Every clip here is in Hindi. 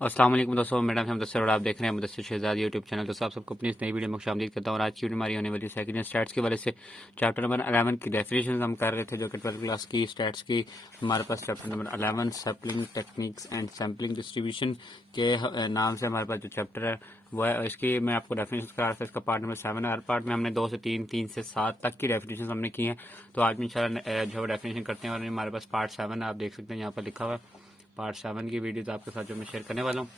अस्सलाम वालेकुम दोस्तों, मेरा नाम है मुदस्सिर और आप देख रहे हैं मुदस्सिर शहजाद यूट्यूब चैनल। दोस्तों आप सबको अपनी इस नई वीडियो में खुशामदीद करता हूँ। और आज की वीडियो हमारी होने वाली सेकंड स्टैट्स के वाले से चैप्टर नंबर 11 की डेफिनेशन हम कर रहे थे, जो कि 12th क्लास की स्टैट्स की हमारे पास chapter number 11 sampling techniques and sampling distribution के नाम से हमारे पास जो चैप्टर है वो है। इसकी मैं आपको डेफिनेशन करा रहा था, इसका पार्ट नंबर 7 है। हर पार्ट में हमने 2 से 3, 3 से 7 तक की डेफिनेशन हमने की हैं। तो आज भी इंशाल्लाह जो डेफिनेशन करते हैं, और हमारे पास पार्ट 7 है, आप देख सकते हैं यहाँ पर लिखा हुआ है। पार्ट 7 की वीडियो आपके साथ जो मैं शेयर करने वाला हूँ।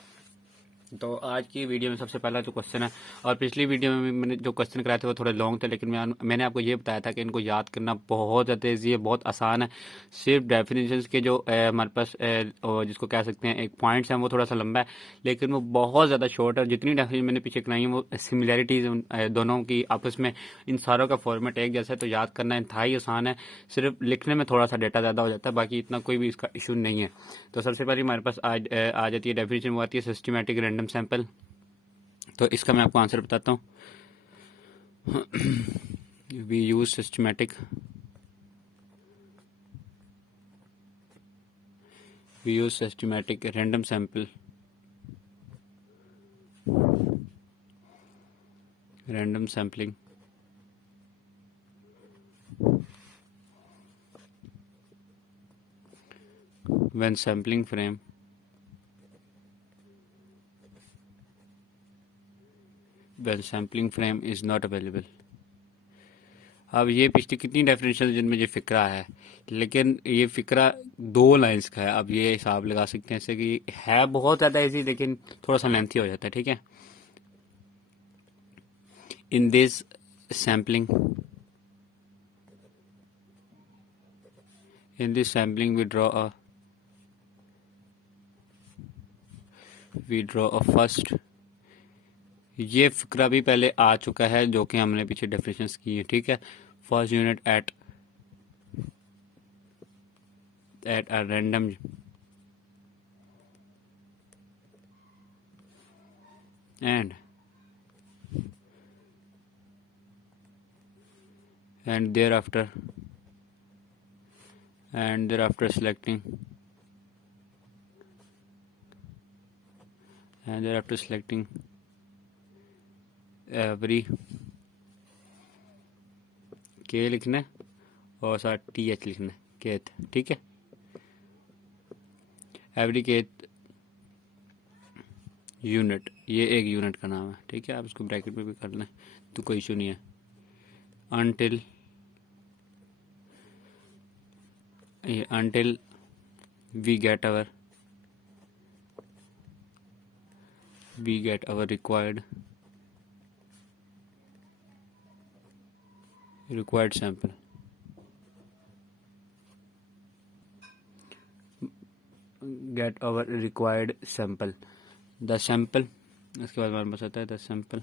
तो आज की वीडियो में सबसे पहला जो क्वेश्चन है, और पिछली वीडियो में मैंने जो क्वेश्चन कराए थे वो थोड़े लॉन्ग थे, लेकिन मैंने आपको ये बताया था कि इनको याद करना बहुत ज़्यादा ईजी है, बहुत आसान है। सिर्फ डेफिनेशंस के जो हमारे पास जिसको कह सकते हैं एक पॉइंट्स हैं, वो थोड़ा सा लंबा है, लेकिन वो बहुत ज़्यादा शॉर्ट है। और जितनी डेफिनेशन मैंने पीछे कराई है वो सिमिलैरिटीज़ दोनों की आपस में, इन सारों का फॉर्मेट एक जैसा है, तो याद करना इंतहाई आसान है। सिर्फ लिखने में थोड़ा सा डेटा ज़्यादा हो जाता है, बाकी इतना कोई भी इसका इशू नहीं है। तो सबसे पहले हमारे पास आ जाती है डेफिनेशन, वो आती है सिस्टमैटिक रैंडम सैंपल। तो इसका मैं आपको आंसर बताता हूँ। We use systematic random sample random sampling when sampling frame is not available। अब ये पिछली कितनी डेफिनेशन जिनमें ये फिक्रा है, लेकिन ये फिक्रा 2 लाइंस का है। अब ये हिसाब लगा सकते हैं ऐसे कि है बहुत ज़्यादा इजी, लेकिन थोड़ा सा लेंथी हो जाता है, ठीक है। In this sampling we draw a first। ये फिक्रा भी पहले आ चुका है, जो कि हमने पीछे डेफिनेशंस की है, ठीक है। First unit at a random and thereafter selecting every के लिखना है और साथ TH लिखना है, केथ, ठीक है। एवरी केथ यूनिट, ये एक यूनिट का नाम है, ठीक है। आप इसको ब्रैकेट में भी कर लें तो कोई इशू नहीं है। until we get our required sample। get our required sample, the sample। इसके बाद हमारे पास आता है the sample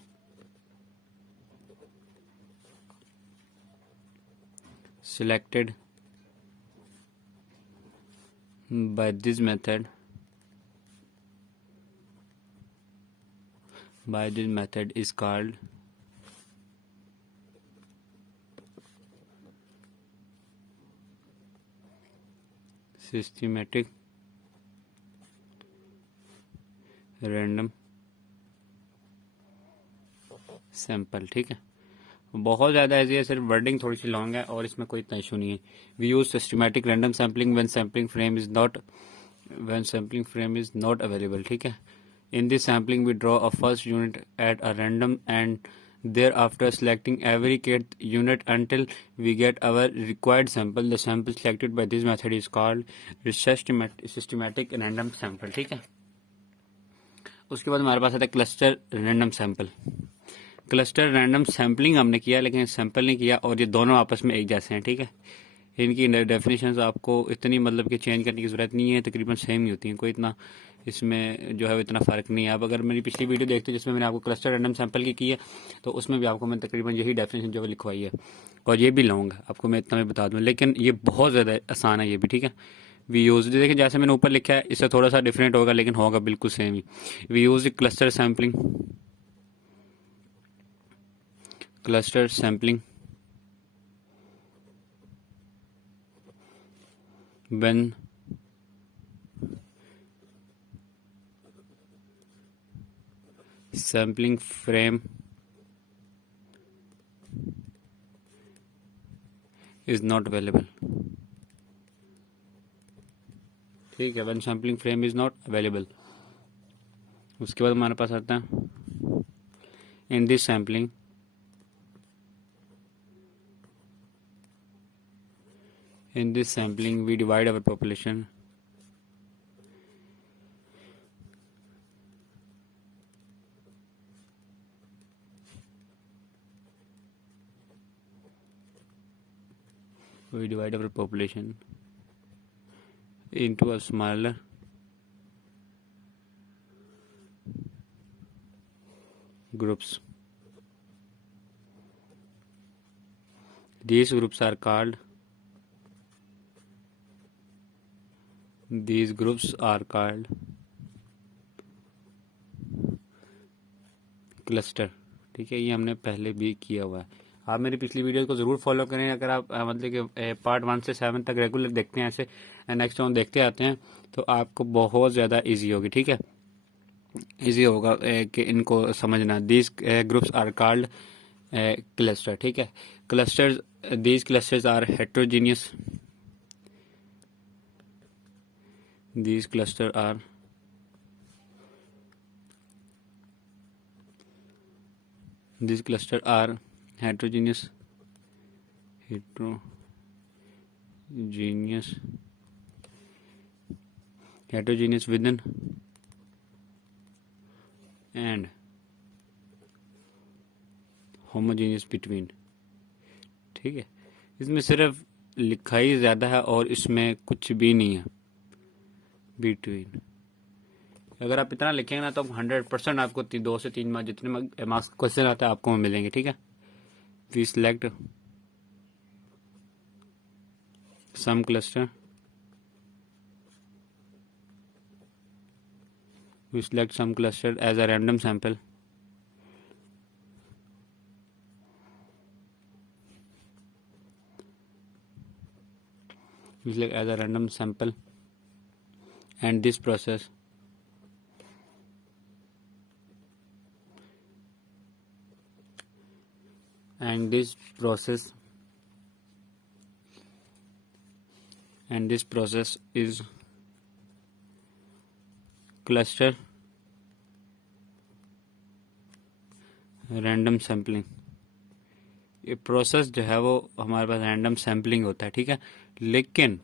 selected by this method is called systematic random sample, ठीक है। बहुत ज़्यादा ईजी है, सिर्फ वर्डिंग थोड़ी सी लॉन्ग है और इसमें कोई इतना इशू नहीं है। We use systematic random sampling when sampling frame is not available, ठीक है। In this sampling we draw a first unit at a random and thereafter selecting every kth unit until we get our required sample। The sample selected by this method is called systematic random sample, ठीक है। उसके बाद हमारे पास आता है cluster random sample. Cluster random sampling हमने किया, लेकिन सैंपल नहीं किया, और ये दोनों आपस में एक जैसे हैं, ठीक है। इनकी डेफिनेशंस आपको इतनी मतलब कि चेंज करने की ज़रूरत नहीं है, तकरीबन सेम ही होती हैं, कोई इतना इसमें जो है इतना फ़र्क नहीं है। अब अगर मेरी पिछली वीडियो देखते हो जिसमें मैंने आपको क्लस्टर रैंडम सैंपल की है, तो उसमें भी आपको मैंने तकरीबन यही डेफिनेशन जो है लिखवाई है, और ये भी लॉन्ग है, आपको मैं इतना भी बता दूँ, लेकिन ये बहुत ज़्यादा आसान है ये भी, ठीक है। वी यूज, देखिए जैसे मैंने ऊपर लिखा है इससे थोड़ा सा डिफरेंट होगा, लेकिन होगा बिल्कुल सेम ही। We use cluster sampling when sampling frame is not available. ठीक है, when sampling frame is not available. उसके बाद हमारे पास आता है in this sampling we divide our population into a smaller groups. These groups are called cluster. ठीक है, ये हमने पहले भी किया हुआ है. आप मेरी पिछली वीडियो को ज़रूर फॉलो करें. अगर आप मतलब कि पार्ट 1 से 7 तक रेगुलर देखते हैं, ऐसे नेक्स्ट टाइम देखते आते हैं, तो आपको बहुत ज़्यादा इजी होगी. ठीक है, इजी होगा कि इनको समझना. These groups are called cluster. ठीक है, clusters, these clusters are heterogeneous. These clusters are heterogeneous within and homogeneous between. ठीक है, इसमें सिर्फ लिखाई ज़्यादा है और इसमें कुछ भी नहीं है बिटवीन. अगर आप इतना लिखेंगे ना तो 100% आपको 2 से 3 मार्क्स, जितने मार्क्स क्वेश्चन आते हैं आपको मिलेंगे. ठीक है, we select some cluster, as a random sample. And this process is cluster random sampling. ये प्रोसेस जो है वो हमारे पास रैंडम सैम्पलिंग होता है. ठीक है, लेकिन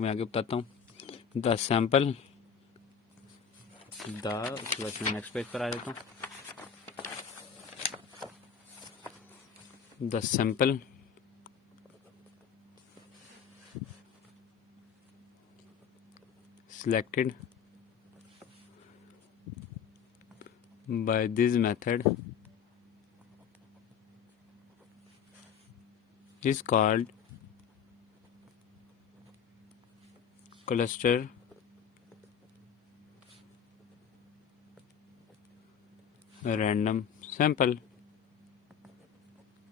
मैं आगे बताता हूँ. द सैंपल, नेक्स्ट पेज पर आ जाता हूँ. The sample selected by this method is called cluster random sample.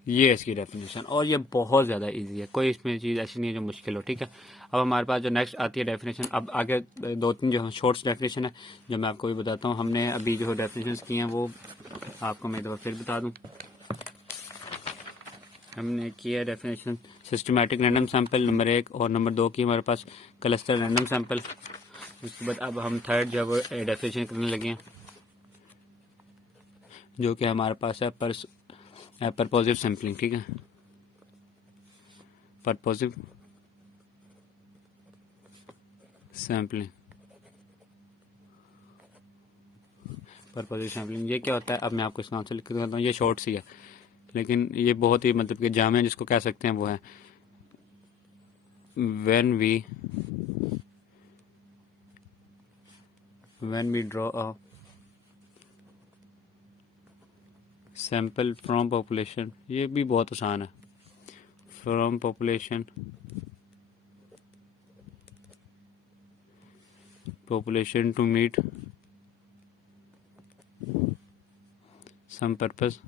ये इसकी डेफिनेशन, और ये बहुत ज़्यादा इजी है. कोई इसमें चीज़ ऐसी नहीं है जो मुश्किल हो. ठीक है, अब हमारे पास जो नेक्स्ट आती है डेफिनेशन, अब आगे 2-3 जो शॉर्ट्स डेफिनेशन है जो मैं आपको भी बताता हूँ. हमने अभी जो डेफिनेशन की हैं वो आपको मैं एक दफ़ा फिर बता दूँ. हमने किया है definition systematic random sample number 1, और नंबर 2 की हमारे पास क्लस्टर रैंडम सैंपल. उसके बाद अब हम थर्ड जब डेफिनेशन करने लगे हैं जो कि हमारे पास है परपोजिव सैम्पलिंग. ठीक है, परपोजिव सैम्पलिंग. ये क्या होता है, अब मैं आपको इसका आंसर लिख देता हूँ. ये शॉर्ट सी है लेकिन ये बहुत ही मतलब कि जामे जिसको कह सकते हैं वो है when we draw a sample from population. ये भी बहुत आसान है. from population to meet some purpose,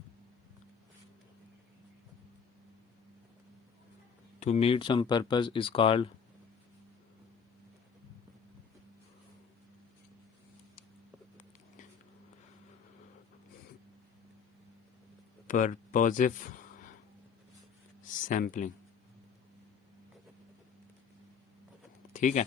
is called purposive sampling. ठीक है,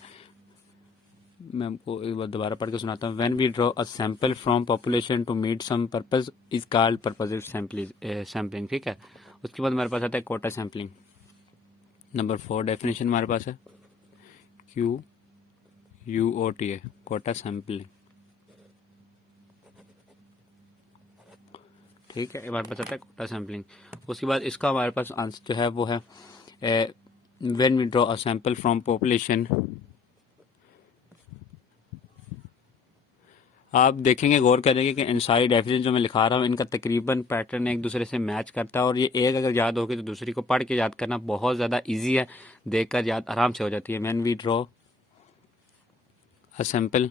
मैं आपको एक बार दोबारा पढ़ के सुनाता हूँ। When we draw a sample from population to meet some purpose is called purposive sampling. ठीक है, उसके बाद हमारे पास आता है कोटा सैम्पलिंग। नंबर 4 डेफिनेशन हमारे पास है QUOTA, कोटा सैम्पलिंग। ठीक है, हमारे पास आता है कोटा सैम्पलिंग। उसके बाद इसका हमारे पास आंसर जो है वो है when we draw a sample from population. आप देखेंगे, गौर करेंगे कि इन सारी डेफिनेशन जो मैं लिखा रहा हूँ इनका तकरीबन पैटर्न एक दूसरे से मैच करता है, और ये एक अगर याद होगी तो दूसरी को पढ़ के याद करना बहुत ज़्यादा इजी है, देखकर याद आराम से हो जाती है। When we draw a sample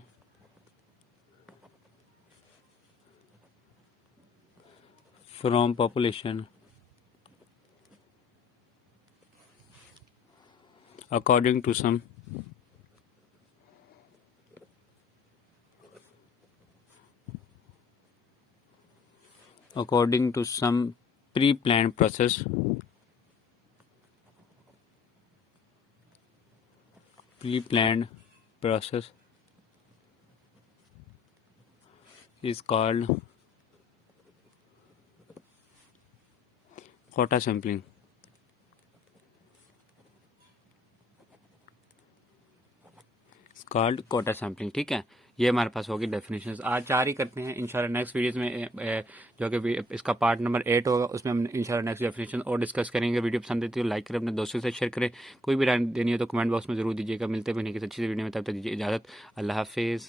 from population according to some pre-planned process is called quota sampling. Called quota sampling. ठीक है, ये हमारे पास होगी डेफिनेशंस। आज 4 ही करते हैं, इंशाल्लाह नेक्स्ट वीडियोस में जो कि इसका पार्ट नंबर 8 होगा, उसमें हम इंशाल्लाह नेक्स्ट डेफिनेशन और डिस्कस करेंगे। वीडियो पसंद आती है तो लाइक करें, अपने दोस्तों से शेयर करें। कोई भी राय देनी है तो कमेंट बॉक्स में जरूर दीजिएगा। मिलते हैं किसी अच्छी वीडियो में, तब तक दीजिए इजाजत। अल्लाह हाफिज़।